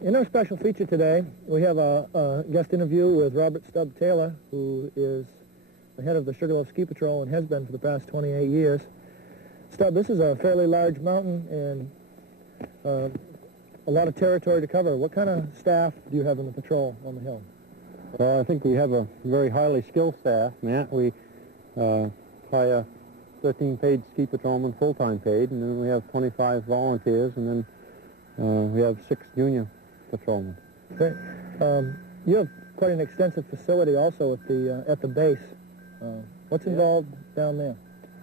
In our special feature today, we have a guest interview with Robert Stubb-Taylor, who is the head of the Sugarloaf Ski Patrol and has been for the past 28 years. Stubb, this is a fairly large mountain and a lot of territory to cover. What kind of staff do you have in the patrol on the hill? Well, I think we have a very highly skilled staff, Matt. We hire 13 paid ski patrolmen, full-time paid, and then we have 25 volunteers, and then we have 6 junior patrolmen. Okay. You have quite an extensive facility also at the base. What's involved down there?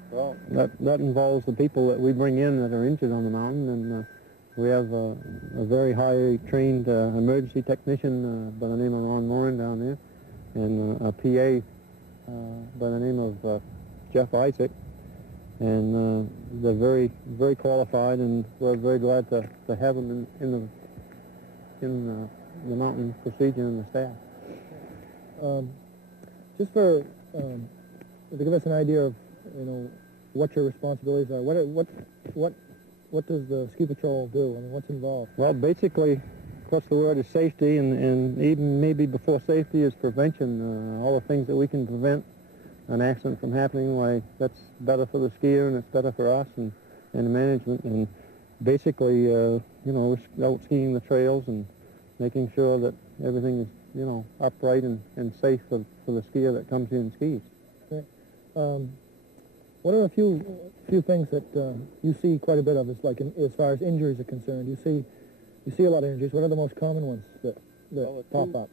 Well, that involves the people that we bring in that are injured on the mountain, and we have a very highly trained emergency technician by the name of Ron Morin down there, and a PA by the name of Jeff Isaac, and they're very, very qualified, and we're very glad to have them in the mountain procedure and the staff. Just for to give us an idea of what your responsibilities are, what does the ski patrol do? I mean, what's involved? Well, basically, of course, the word is safety, and even maybe before safety is prevention. All the things that we can prevent an accident from happening, why that's better for the skier and it's better for us and the management. And basically, we're out skiing the trails and making sure that everything is, upright and safe for the skier that comes in and skis. Okay. What are a few things that you see quite a bit of, as far as injuries are concerned? You see a lot of injuries. What are the most common ones that pop up?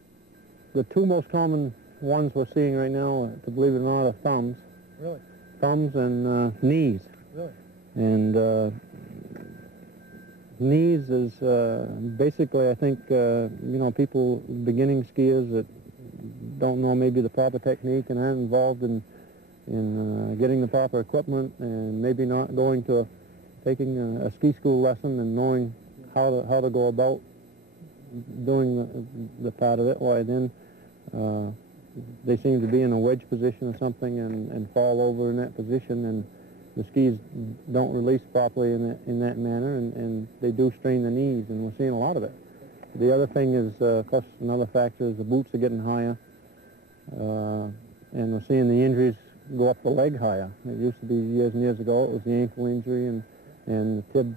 The 2 most common ones we're seeing right now, to believe it or not, are thumbs. Really? Thumbs and knees. Really? And knees is basically, I think, people, beginning skiers that don't know maybe the proper technique and aren't involved in getting the proper equipment, and maybe not taking a ski school lesson and knowing how to go about doing the part of it. Why then they seem to be in a wedge position or something and fall over in that position, and the skis don't release properly in that manner, and they do strain the knees, and we're seeing a lot of it. The other thing is, of course, another factor is the boots are getting higher, and we're seeing the injuries go up the leg higher. It used to be years and years ago, it was the ankle injury and the tib,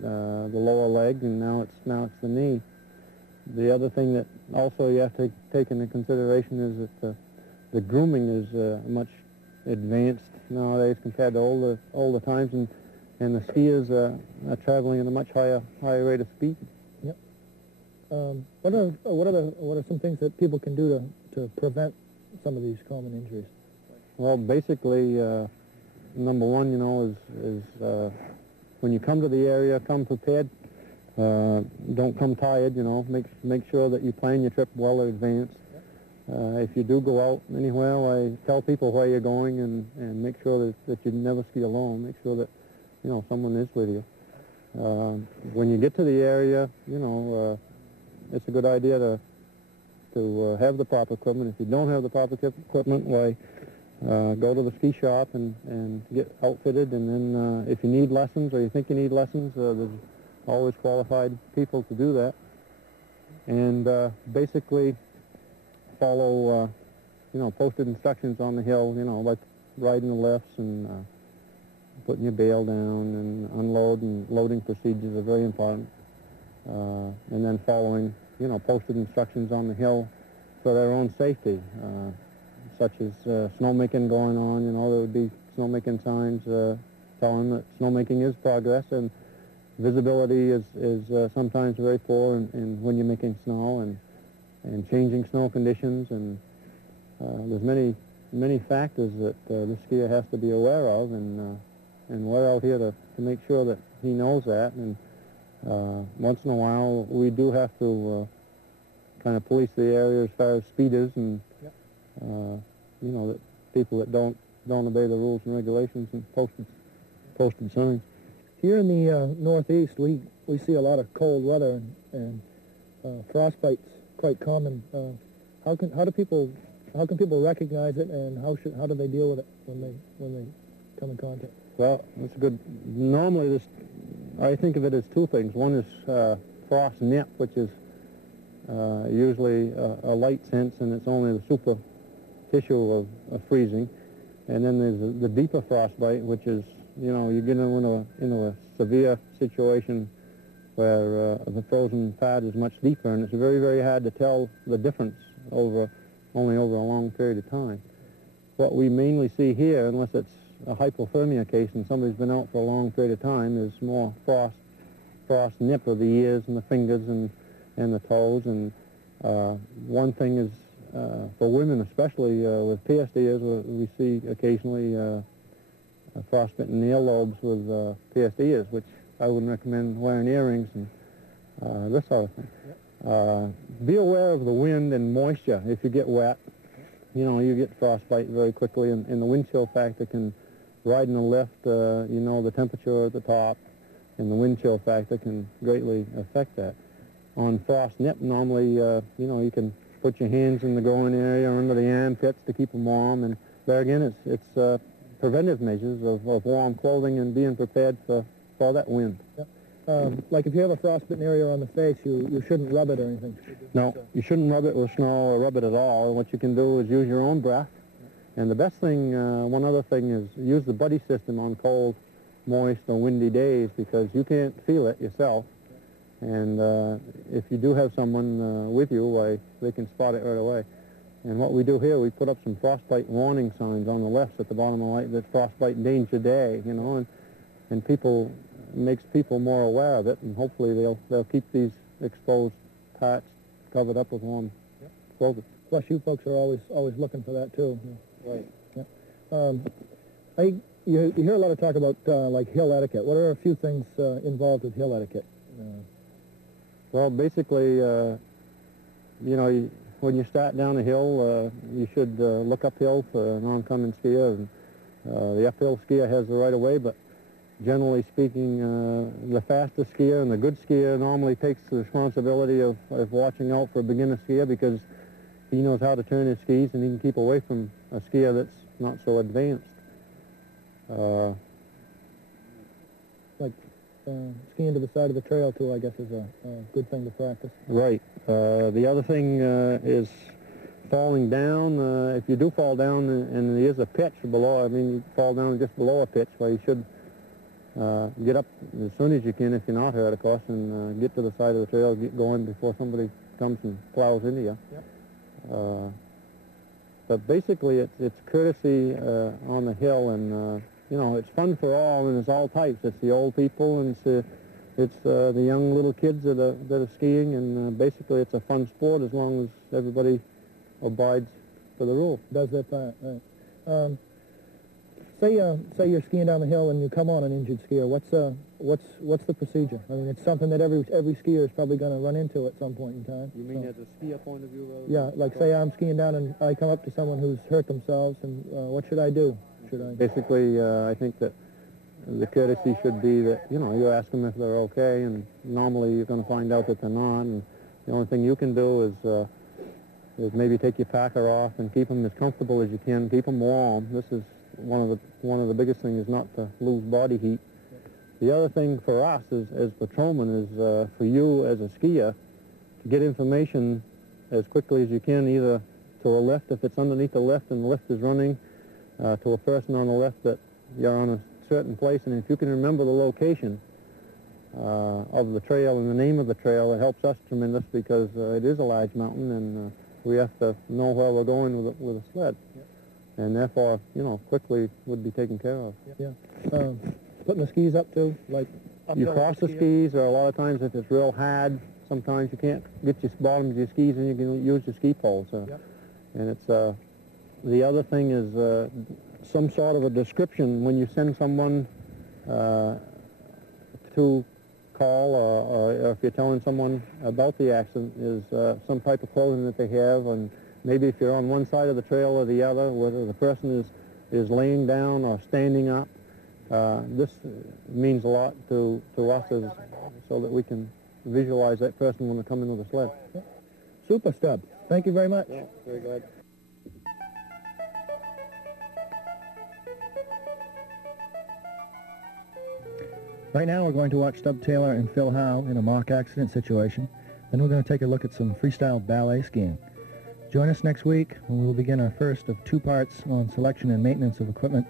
the lower leg, and now it's the knee. The other thing that also you have to take into consideration is that the grooming is much advanced nowadays compared to older times, and the skiers are traveling at a much higher rate of speed. Yep. What are some things that people can do to prevent some of these common injuries? Well, basically, number one, is when you come to the area, come prepared. Don't come tired, Make sure that you plan your trip well in advance. If you do go out anywhere, tell people where you're going and make sure that you never ski alone. Make sure that, someone is with you. When you get to the area, it's a good idea to have the proper equipment. If you don't have the proper equipment, go to the ski shop and get outfitted, and then if you need lessons or you think you need lessons, there's always qualified people to do that. And basically follow, posted instructions on the hill, like riding the lifts and putting your bail down, and unload and loading procedures are very important. And then following, posted instructions on the hill for their own safety. Such as snowmaking going on, there would be snowmaking signs telling that snowmaking is progress, and visibility is sometimes very poor when you're making snow, and changing snow conditions, and there's many factors that the skier has to be aware of, and we're out here to make sure that he knows that, and once in a while we do have to kind of police the area as far as speeders and that people that don't obey the rules and regulations and posted signs. Here in the Northeast, we see a lot of cold weather, and frostbite's quite common. How can people recognize it, and how do they deal with it when they come in contact? Well, that's good. Normally, I think of it as 2 things. One is frost nip, which is usually a light sense, and it's only the super tissue of freezing. And then there's the deeper frostbite, which is, you know, you get into a severe situation where the frozen part is much deeper, and it's very, very hard to tell the difference only over a long period of time. What we mainly see here, unless it's a hypothermia case and somebody's been out for a long period of time, is more frost nip of the ears and the fingers and the toes. And one thing is, for women especially with pierced ears, we see occasionally frostbitten earlobes with pierced ears, which I wouldn't recommend wearing earrings and this sort of thing. Be aware of the wind and moisture. If you get wet, you know, you get frostbite very quickly, and the wind chill factor can, riding a lift, you know, the temperature at the top and the wind chill factor can greatly affect that. On frost nip, normally, you know, you can put your hands in the groin area or under the armpits to keep them warm, and there again, it's preventive measures of warm clothing and being prepared for that wind. Yep. Like if you have a frostbitten area on the face, you shouldn't rub it or anything. No, you shouldn't rub it with snow or rub it at all. What you can do is use your own breath. And the best thing, one other thing, is use the buddy system on cold, moist, or windy days, because you can't feel it yourself. And if you do have someone with you, they can spot it right away. And what we do here, we put up some frostbite warning signs on the lefts at the bottom of the light, that frostbite danger day, you know, and makes people more aware of it, and hopefully they'll keep these exposed parts covered up with warm clothing. Plus, you folks are always looking for that too. Right. Yeah. You hear a lot of talk about like hill etiquette. What are a few things involved with hill etiquette? Well, basically, you know, when you start down a hill, you should look uphill for an oncoming skier. And, the uphill skier has the right of way, but generally speaking, the fastest skier and the good skier normally takes the responsibility of watching out for a beginner skier, because he knows how to turn his skis and he can keep away from a skier that's not so advanced. Like skiing to the side of the trail, too, I guess, is a good thing to practice. Right. The other thing is falling down. If you do fall down and there is a pitch below, I mean, you fall down just below a pitch, well, you should get up as soon as you can, if you're not hurt, of course, and get to the side of the trail, get going before somebody comes and plows into you. Yep. But basically, it's courtesy on the hill, and you know, it's fun for all, and it's all types. It's the old people, and it's the young little kids that are skiing, and basically, it's a fun sport as long as everybody abides to the rule. Does their part, right? Say you're skiing down the hill and you come on an injured skier. What's the procedure? I mean, it's something that every skier is probably going to run into at some point in time. You mean as a skier point of view? Yeah, like say I'm skiing down and I come up to someone who's hurt themselves, and what should I do? Basically, I think that the courtesy should be that, you know, you ask them if they're okay, and normally you're going to find out that they're not, and the only thing you can do is maybe take your packer off and keep them as comfortable as you can, keep them warm. This is one of the biggest things, is not to lose body heat. The other thing for us as patrolmen is for you as a skier to get information as quickly as you can, either to a lift if it's underneath the lift and the lift is running, to a person on the lift that you're on a certain place, and if you can remember the location of the trail and the name of the trail, it helps us tremendous, because it is a large mountain, and we have to know where we're going with a sled. Yep. And therefore, you know, quickly would be taken care of. Yeah. Putting the skis up too, like you cross the skis, or a lot of times if it's real hard, sometimes you can't get your bottoms of your skis, and you can use your ski poles. Yep. And it's the other thing is some sort of a description when you send someone to call, or if you're telling someone about the accident, is some type of clothing that they have, and maybe if you're on one side of the trail or the other, whether the person is laying down or standing up. This means a lot to us, so that we can visualize that person when they come into the sled. Super, Stub. Thank you very much. Yeah, very good. Right now we're going to watch Stub Taylor and Phil Howe in a mock accident situation. Then we're going to take a look at some freestyle ballet skiing. Join us next week when we will begin our first of 2 parts on selection and maintenance of equipment.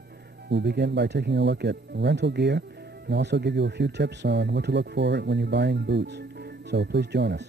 We'll begin by taking a look at rental gear and also give you a few tips on what to look for when you're buying boots. So please join us.